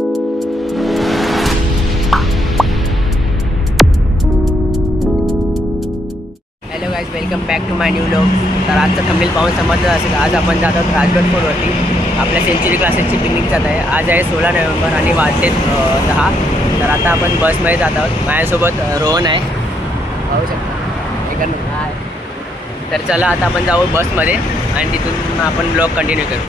Hello guys, welcome back to my new vlog. तर आजचं thumbnail पाहून समजलं असेल, आज आपण जात आहोत राजगड फोर्टवरती. आपल्या सेंचुरी क्लासेसची पिकनिक जात आहे. आज आहे 16 नोव्हेंबर आणि वाजलेत 10. तर आता आपण बसमध्ये जात आहोत. माझ्यासोबत रोहन आहे, पाहू शकता एक हाय. तर चला आता आपण जाऊ बसमध्ये आणि तिथून आपण ब्लॉग कंटिन्यू करू.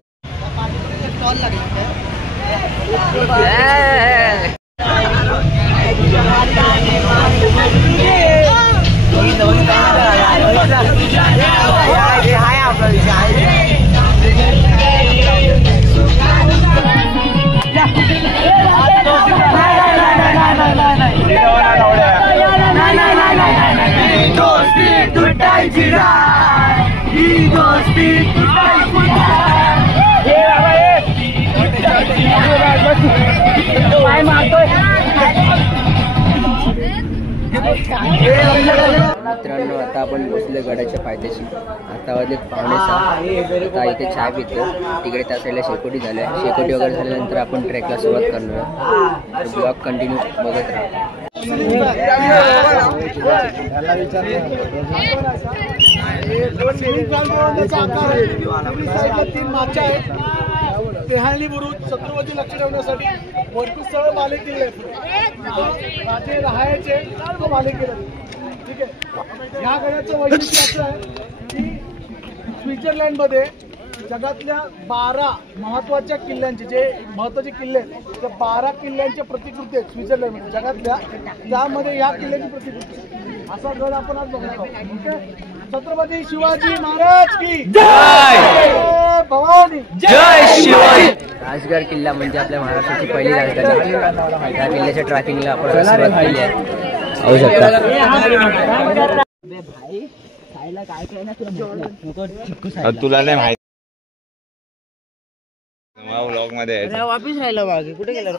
मित्रांनो, आता आपण बसले गडाच्या पायथ्याशी. आता वाजलेत 5:30. आता इथे चाय पितो. तिकडे त्या साईडला शेकोटी झाल्या. शेकोटी वगैरे झाल्यानंतर आपण ट्रेकला सुरुवात करणार. ब्लॉग कंटिन्यू बघत राहा. तेहाळी बुरुज छत्रपती लक्ष ठेवण्यासाठी भरपूर स्थळ मालिक केले राजे राहायचे तो मालिक केलं. ठीक आहे, ह्या गडाचं वैशिष्ट्य असं आहे की स्वित्झर्लंडमध्ये जगातल्या 12 महत्वाच्या किल्ल्यांचे जे महत्वाचे किल्ले आहेत त्या 12 किल्ल्यांच्या प्रतिकृती आहेत स्वित्झर्लंडमध्ये जगातल्या. त्यामध्ये ह्या किल्ल्याची प्रतिकृती असा गड आपण आज बघत आहोत. ठीक आहे, छत्रपती शिवाजी महाराज की जय, भवानी जय शिवाजी. राजगड किल्ला म्हणजे आपल्या महाराष्ट्राची पहिली राजधानी. त्या किल्ल्याच्या ट्रॅकिंगला आपण सुरुवात केली आहे. पाहू शकता. तुला नाही माहिती व्लॉग मध्ये वापिस राहिला मागे कुठे गेला.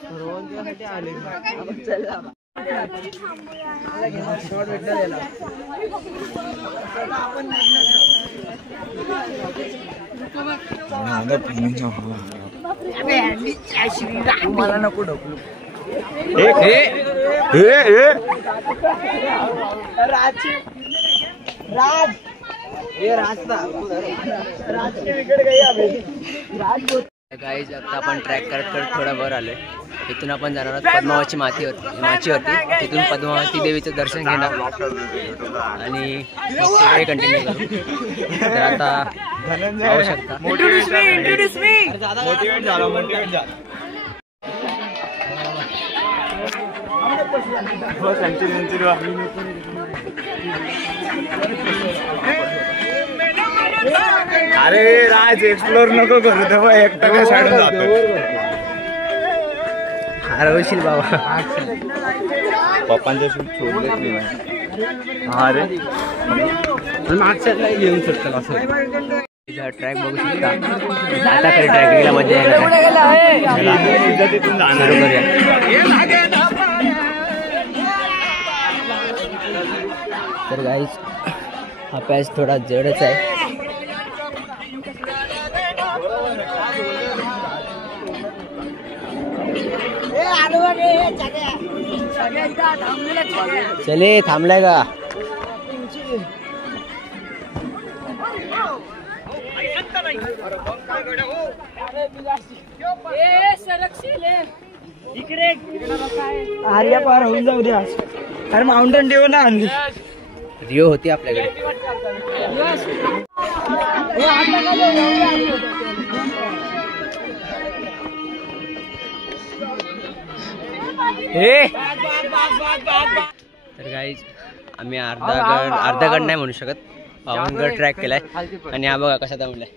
मला नको ढकलू. गाईज, आता आपण ट्रॅक करत करत थोडा वर आलोय. तिथून आपण जाणार आहोत पद्मावती माचीवरती. तिथून पद्मावती देवीचं दर्शन घेणार आणि पुढे कंटिन्यू करू. तर आता पाहू शकता. अरे राज, एक्सप्लोर नको करू तेव्हा एकटा साईडून जातो. हरवशील बाबा. पप्पांच्या शूट सोडलेच नाही. अरे मागच्या घेऊन शकतो असं ट्रॅक बघू शकता. आता खरी ट्रॅकिंगला मजा येणार. तिथून जाणार. तर गाईज, हा पॅच थोडा जडच आहे. चले, थांबलाय का. आर्या पार होऊन जाऊ द्या. अरे माउंटेन ड्यू ना आणली. रिओ होती आपल्याकडे. तर गाईज, आम्ही अर्धा गड नाही म्हणू शकत, पावनगड ट्रॅक केलाय. आणि हा बघा कसा दमलाय.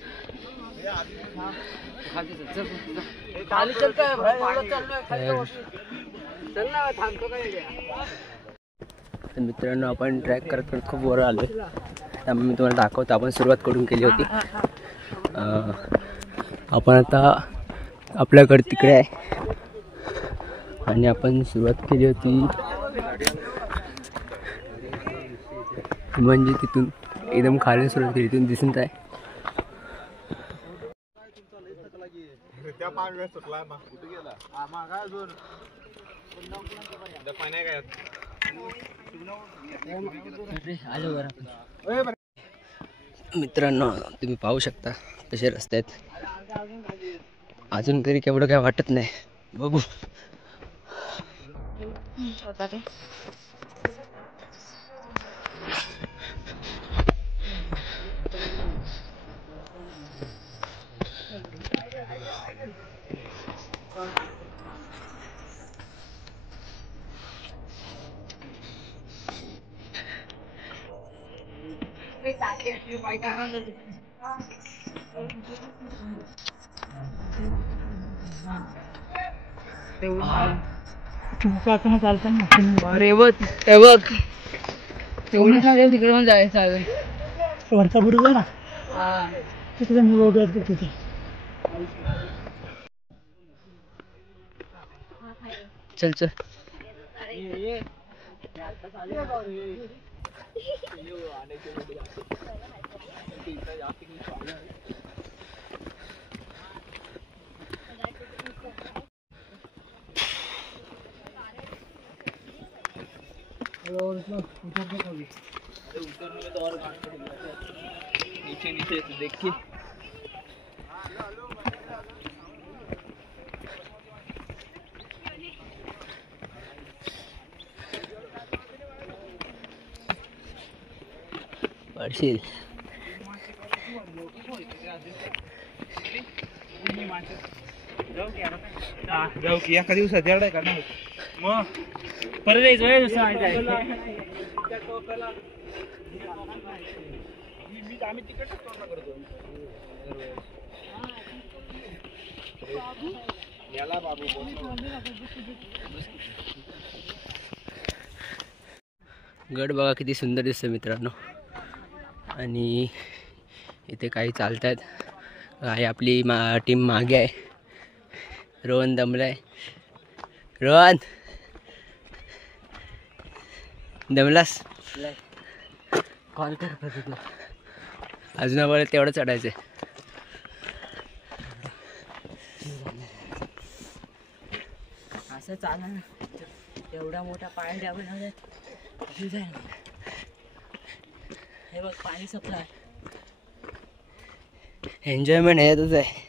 तर मित्रांनो, आपण ट्रॅक करत करत खूप वर आलोय. त्यामुळे मी तुम्हाला दाखवतो. आपण सुरुवात करून केली होती. आपण आता आपल्याकडे तिकडे आहे आणि आपण सुरुवात केली होती म्हणजे तिथून एकदम खाली सुरुवात केली. तिथून दिसत आहे मित्रांनो तुम्ही पाहू शकता कसे रस्ते आहेत. अजून तरी केवढं काय वाटत नाही, बघू. अरे बघ तेवढं चालेल तिकडे पण जायचं. वरचा बुरुज आहे ना, तिकडे मी बघत तिथे. चल चल. नीचे देखिए पडशील. जाऊ की एका दिवसात एवढा का नाही मग परत यायचं आम्ही तिकडच करतो याला बाबू. गड बघा किती सुंदर दिसतं मित्रांनो. आणि इथे काही चालत आहेत. काही आपली टीम मागे आहे. रोहन दमलाय. रोहन दमलास? कॉल कर अजून आम्हाला तेवढं चढायचं आहे. असं चालणार ना, एवढा मोठा पाय द्यावं. हे बघ पाणी सप्लाय. एन्जॉयमेंट ह्यातच आहे.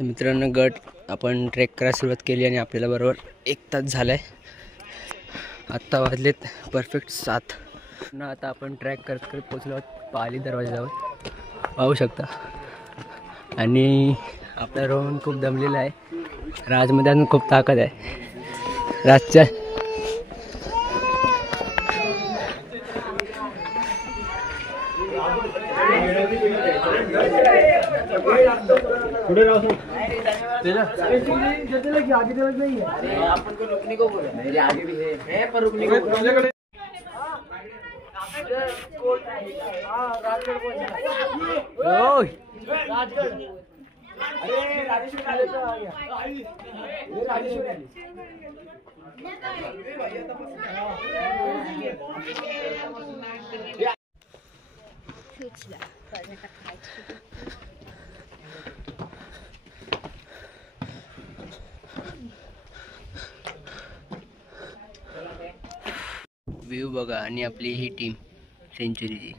मित्रांनो गट आपण ट्रेक करायला सुरुवात केली आणि आपल्याला बरोबर 1 तास झाला आहे. आत्ता वाजलेत परफेक्ट 7. ना आता आपण ट्रॅक करत करत पोचलो पाली दरवाजावर, पाहू शकता. आणि आपला रोहन खूप दमलेला आहे. राजमध्ये अजून खूप ताकद आहे. राजच्या अपन को रुकने को बोला. मेरे आगे भी है पर रुकने को बोला. अरे राजेश्वर आ गया. ये राजेश्वर व्ह्यू बघा. आणि आपली ही टीम सेंचुरीची.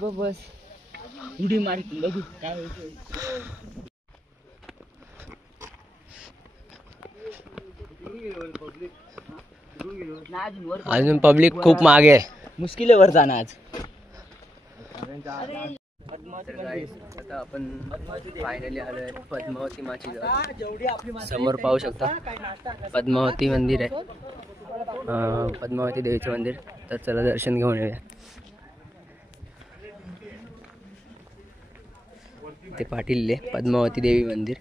बस उडी मारी बघू काय होतं. अजून पब्लिक खूप मागे आहे. मुश्किल आहे वर जाणं आज. आता आपण फायनली आलोय पद्मावती माची. समोर पाहू शकता पद्मावती मंदिर आहे. पद्मावती देवीचं मंदिर. तर चला दर्शन घेऊन येऊया. ते पाटील पद्मावती देवी मंदिर.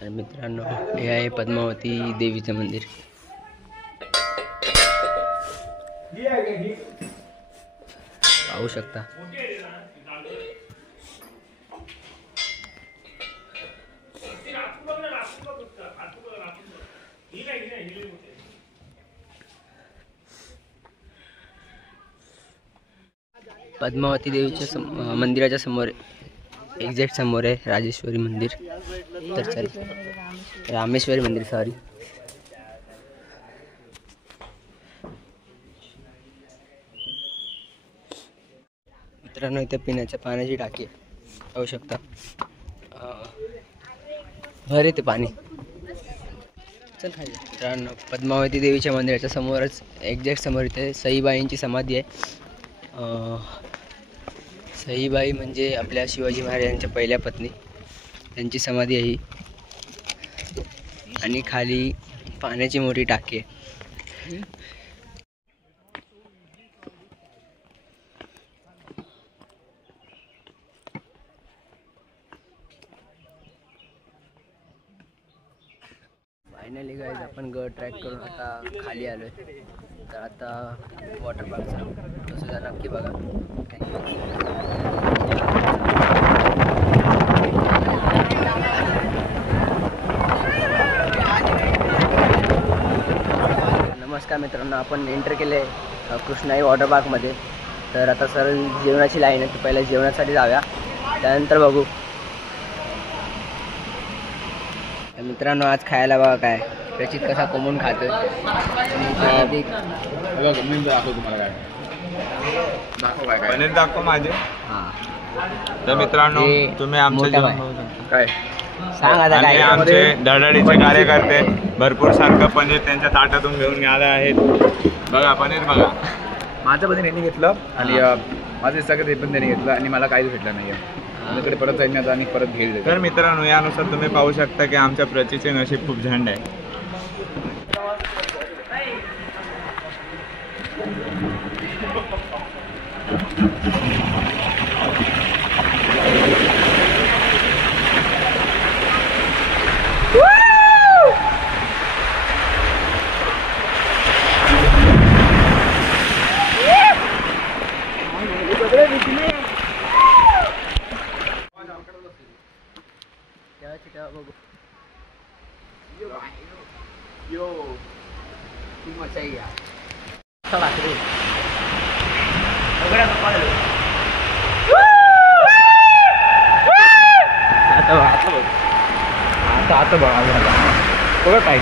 तर मित्रांनो हे आहे पद्मावती देवीचं मंदिर. पाहू शकता. पद्मावती देवीच्या मंदिराच्या समोर एक्झॅक्ट समोर आहे राजेश्वरी मंदिर, तर चल रामेश्वरी मंदिर सॉरी. मित्रांनो इथे पिण्याच्या पाण्याची टाकी आहे, पाहू शकता. भर येते पाणी. चल खाली. मित्रांनो पद्मावती देवीच्या मंदिराच्या समोरच एक्झॅक्ट समोर इथे सईबाईंची समाधी आहे. सईबाई म्हणजे आपल्या शिवाजी महाराजांच्या पहिल्या पत्नी, त्यांची समाधी आहे ही. आणि खाली पाण्याची मोठी टाकी आहे. फायनली गाईज आपण गड ट्रॅक करून आता खाली आलोय. तर आता वॉटर पार्कचा तो सुद्धा नक्की बघा. नमस्कार मित्रांनो, आपण एंटर केले कृष्णाई वॉटर पार्कमध्ये. तर आता सरळ जेवणाची लाईन आहे, तर पहिल्या जेवणासाठी जाऊया, त्यानंतर बघू. मित्रांनो आज खायला बघा काय प्रचित कसा कोमून खातोय. पनीर दाखव माझे. हां तर मित्रांनो तुम्ही आमचं जेवण काय सांग आता आणि काय. आमचे धडाडीचे कार्यकर्ते भरपूर सारखं पनीर त्यांच्या ताटातून घेऊन आले आहेत. बघा पनीर बघा. माझं पण त्यांनी घेतलं आणि माझं सगळं ते पण त्यांनी घेतलं आणि मला काहीच भेटलं नाही. माझ्याकडे परत जाईन आणि परत घेईल. तर मित्रांनो यानुसार तुम्ही पाहू शकता की आमच्या प्रचितचे नशीब खूप झंड आहे. आता बघा बघा काय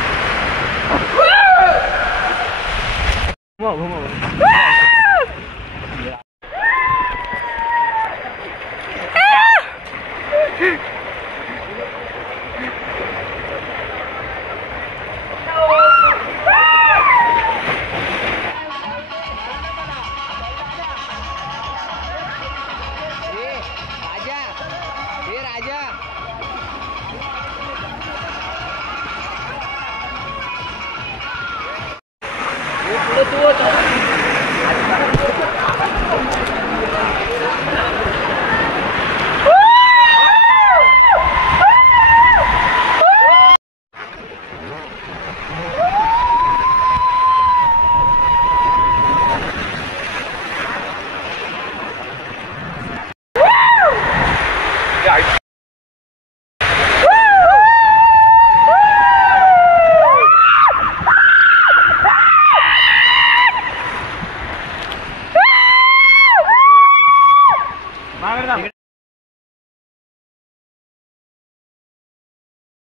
तू